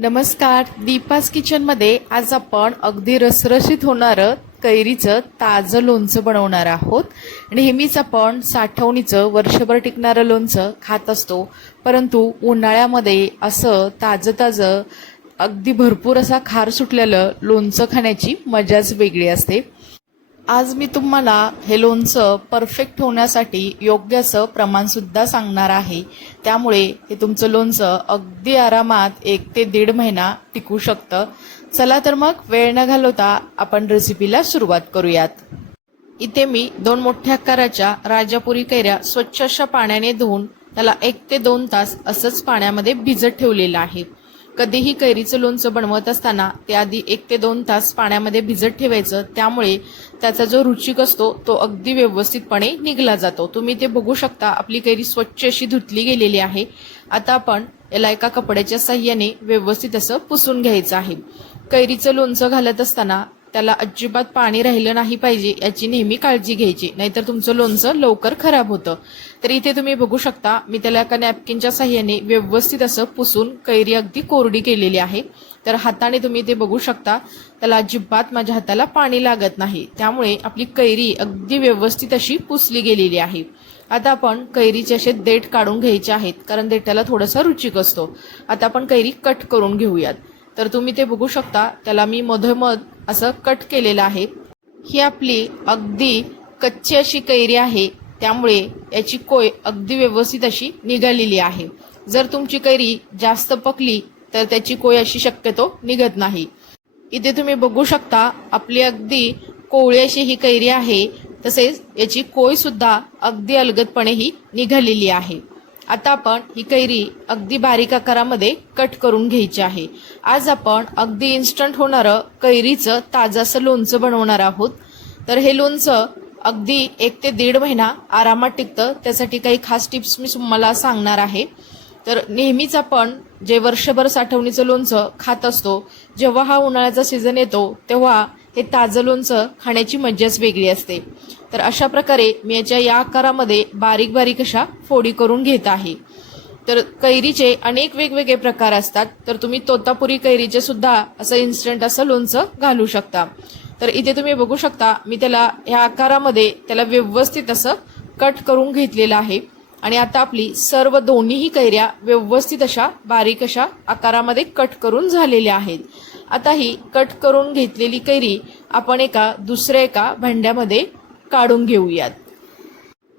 नमस्कार. दीपास किचनमध्ये आज आपण अगदी रसरशीत होणारं कैरीचं ताजं लोणचं बनवणार आहोत. नेहमीच आपण साठवणीचं वर्षभर टिकणारं लोणचं खात असतो. परंतु उन्हाळ्यामध्ये असं ताजं ताजं अगदी भरपूर असा खार सुटलेलं लोणचं खाण्याची मजाच वेगळी असते. आज मी तुम्हाला हे लोणचं परफेक्ट होण्यासाठी योग्य असं प्रमाणसुद्धा सांगणार आहे. त्यामुळे हे तुमचं लोणचं अगदी आरामात एक ते दीड महिना टिकू शकतं. चला तर मग वेळ न घालवता आपण रेसिपीला सुरुवात करूयात. इथे मी दोन मोठ्या आकाराच्या राजापुरी कैऱ्या स्वच्छ अशा पाण्याने धुवून त्याला एक ते दोन तास असंच पाण्यामध्ये भिजत ठेवलेलं आहे. कधीही कैरीचं लोणचं बनवत असताना ते आधी एक ते दोन तास पाण्यामध्ये भिजत ठेवायचं. त्यामुळे त्याचा जो रुचिक असतो तो अगदी व्यवस्थितपणे निघला जातो. तुम्ही ते बघू शकता आपली कैरी स्वच्छ अशी धुतली गेलेली आहे. आता आपण याला एका कपड्याच्या साह्याने व्यवस्थित असं पुसून घ्यायचं आहे. कैरीचं लोणचं घालत असताना त्याला अजिबात पाणी राहिलं नाही पाहिजे याची नेहमी काळजी घ्यायची. नाहीतर तुमचं लोणचं लवकर खराब होतं. तर इथे तुम्ही बघू शकता मी त्याला एका नॅपकिनच्या साह्याने व्यवस्थित असं पुसून कैरी अगदी कोरडी केलेली आहे. तर हाताने तुम्ही ते बघू शकता त्याला अजिबात माझ्या हाताला पाणी लागत नाही. त्यामुळे आपली कैरी अगदी व्यवस्थित अशी पुसली गेलेली आहे. आता आपण कैरीचे असे देठ काढून घ्यायचे आहेत कारण देठाला थोडासा रुचिक असतो. आता आपण कैरी कट करून घेऊयात. तर तुम्ही ते बघू शकता. त्याला मी मधोमध असं कट केलेलं आहे. ही आपली अगदी कच्ची अशी कैरी आहे. त्यामुळे याची कोय अगदी व्यवस्थित अशी निघालेली आहे. जर तुमची कैरी जास्त पकली तर त्याची कोय अशी शक्यतो निघत नाही. इथे तुम्ही बघू शकता आपली अगदी कोवळी अशी ही कैरी आहे. तसेच याची कोय सुद्धा अगदी अलगदपणे ही निघालेली आहे. आता आपण ही कैरी अगदी बारीक आकारामध्ये कट करून घ्यायची आहे. आज आपण अगदी इन्स्टंट होणारं कैरीचं ताजंसं लोणचं बनवणार आहोत. तर हे लोणचं अगदी एक ते दीड महिना आरामात टिकतं. त्यासाठी काही खास टिप्स मी तुम्हाला सांगणार आहे. तर नेहमीच आपण जे वर्षभर साठवणीचं लोणचं खात असतो जेव्हा हा उन्हाळ्याचा सीझन येतो तेव्हा हे ताजं लोणचं खाण्याची मज्जाच वेगळी असते. तर अशा प्रकारे मी याच्या या आकारामध्ये बारीक बारीक अशा फोडी करून घेत आहे. तर कैरीचे अनेक वेगवेगळे प्रकार असतात. तर तुम्ही तोतापुरी कैरीचे सुद्धा असं इन्स्टंट असं लोणचं घालू शकता. तर इथे तुम्ही बघू शकता मी त्याला ह्या आकारामध्ये त्याला व्यवस्थित असं कट करून घेतलेलं आहे. आणि आता आपली सर्व दोन्हीही कैऱ्या व्यवस्थित अशा बारीक अशा आकारामध्ये कट करून झालेल्या आहेत. आता ही कट करून घेतलेली कैरी आपण एका दुसऱ्या एका भांड्यामध्ये काढून घेऊयात.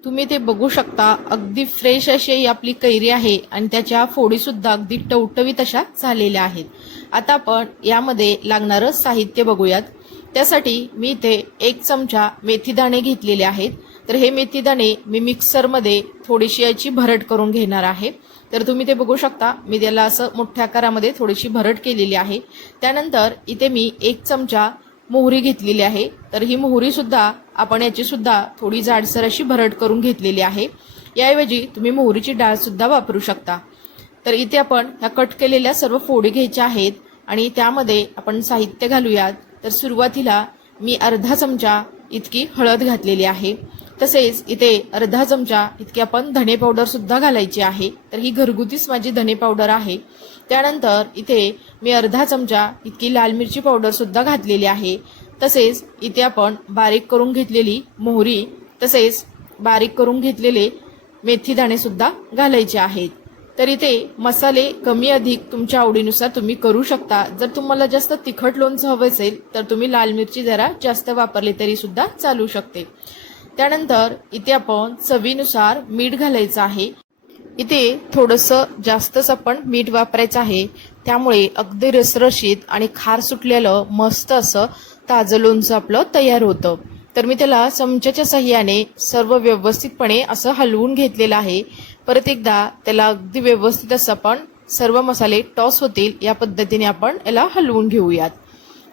तुम्ही ते बघू शकता अगदी फ्रेश अशी ही आपली कैरी आहे आणि त्याच्या फोडीसुद्धा अगदी टवटवीत अशा झालेल्या आहेत. आता आपण यामध्ये लागणारं साहित्य बघूयात. त्यासाठी मी इथे एक चमचा मेथीदाणे घेतलेले आहेत. तर हे मेथीदाणे मी मिक्सरमध्ये थोडीशी याची भरट करून घेणार आहे. तर तुम्ही ते बघू शकता. मी त्याला असं मोठ्या आकारामध्ये थोडीशी भरट केलेली आहे. त्यानंतर इथे मी एक चमचा मोहरी घेतलेली आहे. तर ही मोहरी सुद्धा आपण याची सुद्धा थोडी जाडसर अशी भरट करून घेतलेली आहे. याऐवजी तुम्ही मोहरीची डाळ सुद्धा वापरू शकता. तर इथे आपण ह्या कट केलेल्या सर्व फोडी घ्यायच्या आहेत आणि त्यामध्ये आपण साहित्य घालूयात. तर सुरुवातीला मी अर्धा चमचा इतकी हळद घातलेली आहे. तसेच इथे अर्धा चमचा इतकी आपण धने पावडर सुद्धा घालायची आहे. तर ही घरगुतीच माझी धने पावडर आहे. त्यानंतर इथे मी अर्धा चमचा इतकी लाल मिरची पावडर सुद्धा घातलेली आहे. तसेच इथे आपण बारीक करून घेतलेली मोहरी तसेच बारीक करून घेतलेले मेथी दाणे सुद्धा घालायचे आहेत. तर इथे मसाले कमी अधिक तुमच्या आवडीनुसार तुम्ही करू शकता. जर तुम्हाला जास्त तिखट लोणचं हवं असेल तर तुम्ही लाल मिरची जरा जास्त वापरली तरी सुद्धा चालू शकते. त्यानंतर इथे आपण चवीनुसार मीठ घालायचं आहे. इथे थोडंसं जास्तच आपण मीठ वापरायचं आहे. त्यामुळे अगदी रसरशीत आणि खार सुटलेलं मस्त असं ताजं लोणचं आपलं तयार होतं. तर मी त्याला चमच्याच्या सहाय्याने सर्व व्यवस्थितपणे असं हलवून घेतलेलं आहे. परत एकदा त्याला अगदी व्यवस्थित असं आपण सर्व मसाले टॉस होतील या पद्धतीने आपण याला हलवून घेऊयात.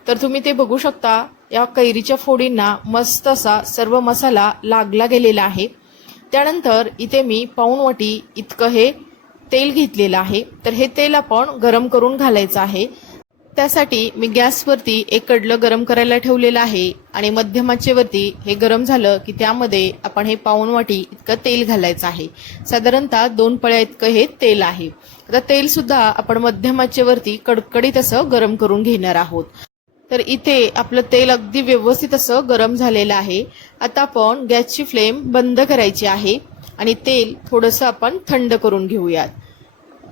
तर तुम्ही ते बघू शकता या कैरीच्या फोडींना मस्त असा सर्व मसाला लागला गेलेला आहे. त्यानंतर इथे मी पाऊणवटी इतकं हे तेल घेतलेलं आहे. तर हे तेल आपण गरम करून घालायचं आहे. त्यासाठी मी गॅसवरती एक कडलं गरम करायला ठेवलेलं आहे आणि मध्यमाचेवरती हे गरम झालं की त्यामध्ये आपण हे पाऊण वाटी इतकं तेल घालायचं आहे. साधारणतः दोन पळ्या इतकं हे तेल आहे. आता तेलसुद्धा आपण मध्यमाचेवरती कडकडीत असं गरम करून घेणार आहोत. तर इथे आपलं तेल अगदी व्यवस्थित असं गरम झालेलं आहे. आता आपण गॅसची फ्लेम बंद करायची आहे आणि तेल थोडंसं आपण थंड करून घेऊयात.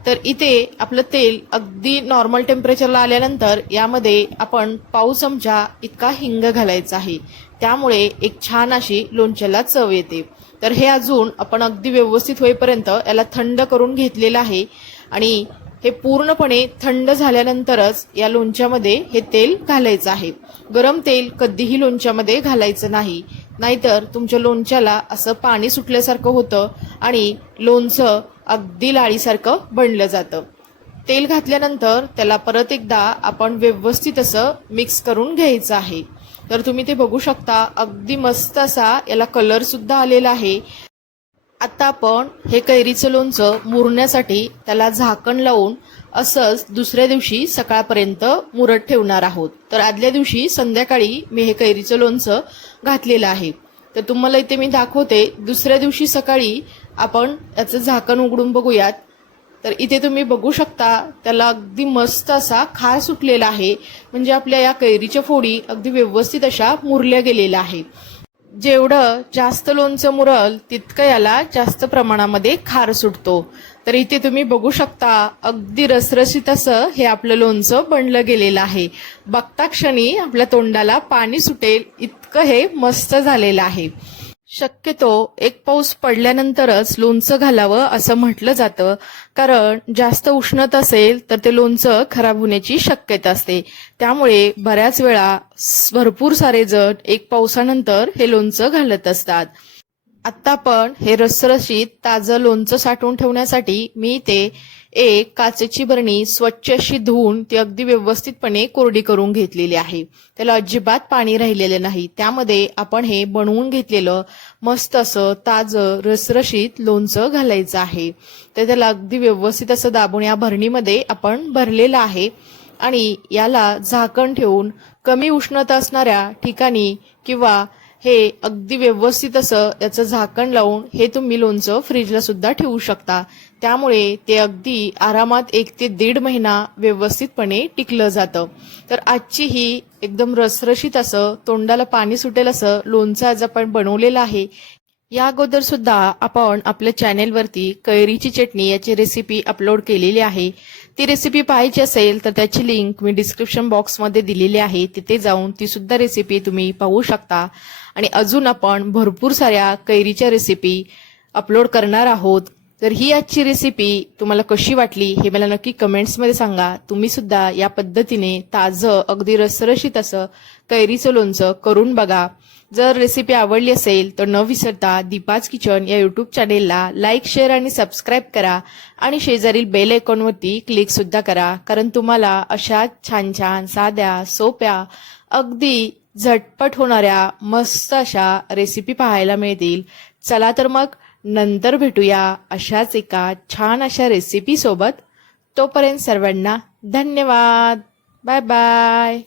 तर इथे आपलं तेल अगदी नॉर्मल टेम्परेचरला आल्यानंतर यामध्ये आपण पाव चमचा इतका हिंग घालायचा आहे. त्यामुळे एक छान अशी लोणच्याला चव येते. तर हे अजून आपण अगदी व्यवस्थित होईपर्यंत याला थंड करून घेतलेलं आहे आणि हे पूर्णपणे थंड झाल्यानंतरच या लोणच्यामध्ये हे तेल घालायचं आहे. गरम तेल कधीही लोणच्यामध्ये घालायचं नाही. नाहीतर तुमच्या लोणच्याला असं पाणी सुटल्यासारखं होतं आणि लोणचं अगदी लाळीसारखं बनलं जातं. तेल घातल्यानंतर त्याला परत एकदा आपण व्यवस्थित असं मिक्स करून घ्यायचं आहे. तर तुम्ही ते बघू शकता अगदी मस्त असा याला कलरसुद्धा आलेला आहे. आता आपण हे कैरीचं लोणचं मुरण्यासाठी त्याला झाकण लावून असंच दुसऱ्या दिवशी सकाळपर्यंत मुरत ठेवणार आहोत. तर आदल्या दिवशी संध्याकाळी मी हे कैरीचं लोणचं घातलेलं आहे. तर तुम्हाला इथे मी दाखवते दुसऱ्या दिवशी सकाळी आपण याचं झाकण उघडून बघूयात. तर इथे तुम्ही बघू शकता त्याला अगदी मस्त असा खार सुटलेला आहे. म्हणजे आपल्या या कैरीच्या फोडी अगदी व्यवस्थित अशा मुरल्या गेलेल्या आहे. जेवढं जास्त लोणचं मुरल तितकं याला जास्त प्रमाणामध्ये खार सुटतो. तर इथे तुम्ही बघू शकता अगदी रसरशीत असं हे आपलं लोणचं बनलं गेलेलं आहे. बघता क्षणी आपल्या तोंडाला पाणी सुटेल इतकं हे मस्त झालेलं आहे. शक्यतो एक पाऊस पडल्यानंतरच लोणचं घालावं असं म्हटलं जातं. कारण जास्त उष्णता असेल तर ते लोणचं खराब होण्याची शक्यता असते. त्यामुळे बऱ्याच वेळा भरपूर सारे जण एक पावसानंतर हे लोणचं घालत असतात. आत्ता पण हे रसरशीत ताजं लोणचं साठवून ठेवण्यासाठी मी ते एक काचेची बरणी स्वच्छ अशी धुवून ती अगदी व्यवस्थितपणे कोरडी करून घेतलेली आहे. त्याला अजिबात पाणी राहिलेलं नाही. त्यामध्ये आपण हे बनवून घेतलेलं मस्त असं ताजं रसरशीत लोणचं घालायचं आहे. तर त्याला अगदी व्यवस्थित असं दाबून या भरणीमध्ये आपण भरलेलं आहे. आणि याला झाकण ठेवून कमी उष्णता असणाऱ्या ठिकाणी किंवा हे अगदी व्यवस्थित असं त्याचं झाकण लावून हे तुम्ही लोणचं फ्रीजला सुद्धा ठेवू शकता. त्यामुळे ते अगदी आरामात एक ते दीड महिना व्यवस्थितपणे टिकलं जातं. तर आजची ही एकदम रसरशीत असं तोंडाला पाणी सुटेल असं लोणचं आज आपण बनवलेलं आहे. या अगोदर सुद्धा आपण आपल्या चॅनेलवरती कैरीची चटणी याची रेसिपी अपलोड केलेली आहे. ती रेसिपी पाहायची असेल तर त्याची लिंक मी डिस्क्रिप्शन बॉक्समध्ये दिलेली आहे. तिथे जाऊन ती सुद्धा रेसिपी तुम्ही पाहू शकता. आणि अजून आपण भरपूर साऱ्या कैरीच्या रेसिपी अपलोड करणार आहोत. तर ही आजची रेसिपी तुम्हाला कशी वाटली हे मला नक्की कमेंट्समध्ये सांगा. तुम्ही सुद्धा या पद्धतीने ताजं अगदी रसरशीत असं कैरीचं लोणचं करून बघा. जर रेसिपी आवडली असेल तर न विसरता दीपाज किचन या यूट्यूब चॅनेलला लाईक शेअर आणि सबस्क्राईब करा. आणि शेजारील बेल आयकॉनवरती क्लिक सुद्धा करा. कारण तुम्हाला अशा छान छान साध्या सोप्या अगदी झटपट होणाऱ्या मस्त अशा रेसिपी पाहायला मिळतील. चला तर मग नंतर भेटूया अशाच एका छान अशा रेसिपी सोबत. तोपर्यंत सर्वांना धन्यवाद. Bye bye